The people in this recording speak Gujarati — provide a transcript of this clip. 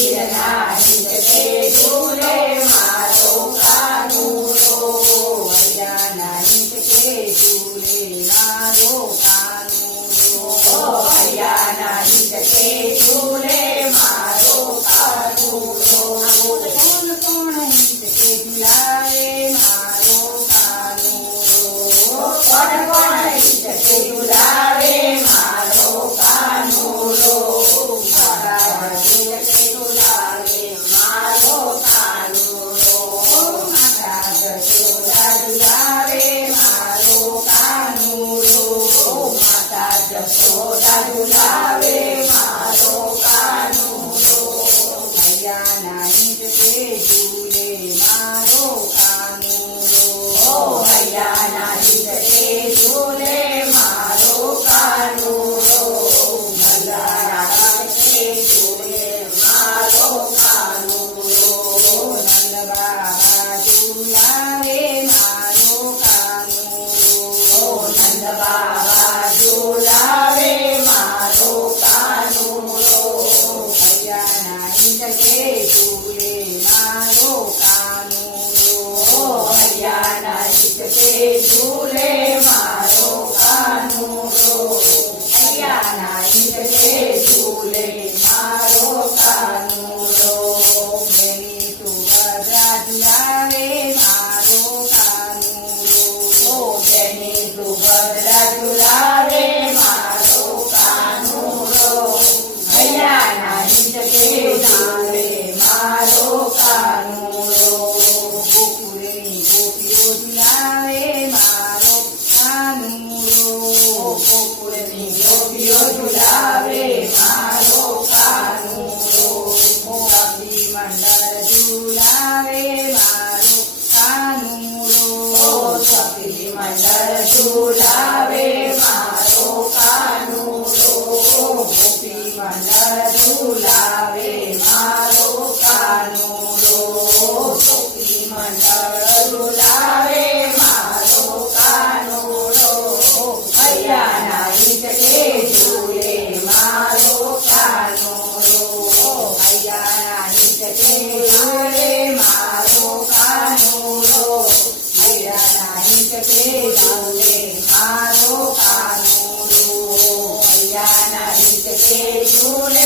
વીરના હિંચકે ઝૂલે મારો કાનુડો. હૈયાના હિંચકે ઝૂલે મારો કાનુડો. હૈયાના હિંચકે ઝૂલે મારો કાનુડો. કોણ કોણ હિંચકે ઝૂલાવે મારો કાનુડો. કોણ કોણ હિંચકે ઝૂલાવે મારો કાનુડો. મારા હિંચકે ઝૂલાવે મારો કાનુડો. માતા જશોદા ઝૂલાવે મારો કાનુડો. માતા જશોદા ઝૂલાવે મારો કાનુડો. હૈયાના હિંચકે ઝૂલે મારો કાનુડો. હૈયાના હિંચકે ઝૂલે મારો કાનુડો. ભલારા હિંચકે ઝૂલે મારો કાનુડો. નંદ બાબા ઝૂલાવે મારો કાનુડો. નંદ બાબા ઝૂલાવે મારો કાનુડો. હૈયાના હિંચકે ઝૂલે મારો કાનુડો. હૈયાના હિંચકે ઝૂલે મારો કાનુડો. હૈયાના હિંચકે ઝૂલે મારો કાનુડો. બેની સુભદ્રા ઝૂલાવે મારો કાનુડો. જેની સુભદ્રા ઝૂલાવે મારો કાનુડો. હૈયાના હિંચકે ઝૂલે મારો કાનુડો. ગોકુળની ગોપીઓ ઝૂલાવે મારો કાનુડો. ગોકુળની ગોપીઓ ઝૂલાવે મારો કાનુડો. સખી મંડળ ઝૂલાવે મારો કાનુડો. સખી મંડળ ઝૂલાવે મારો કાનુડો. ગોપી મંડળ ઝૂલાવે મારો કાનુડો. ગોપી મંડળ ઝૂલાવે મારો કાનુડો. હૈયાના હિંચકે ઝૂલે મારો કાનુડો. હૈયાના હિંચકે ઝૂલે મારો કાનુડો. હૈયાના હિંચકે ઝૂલે મારો કાનુડો. હૈયાના હિંચકે ઝૂલે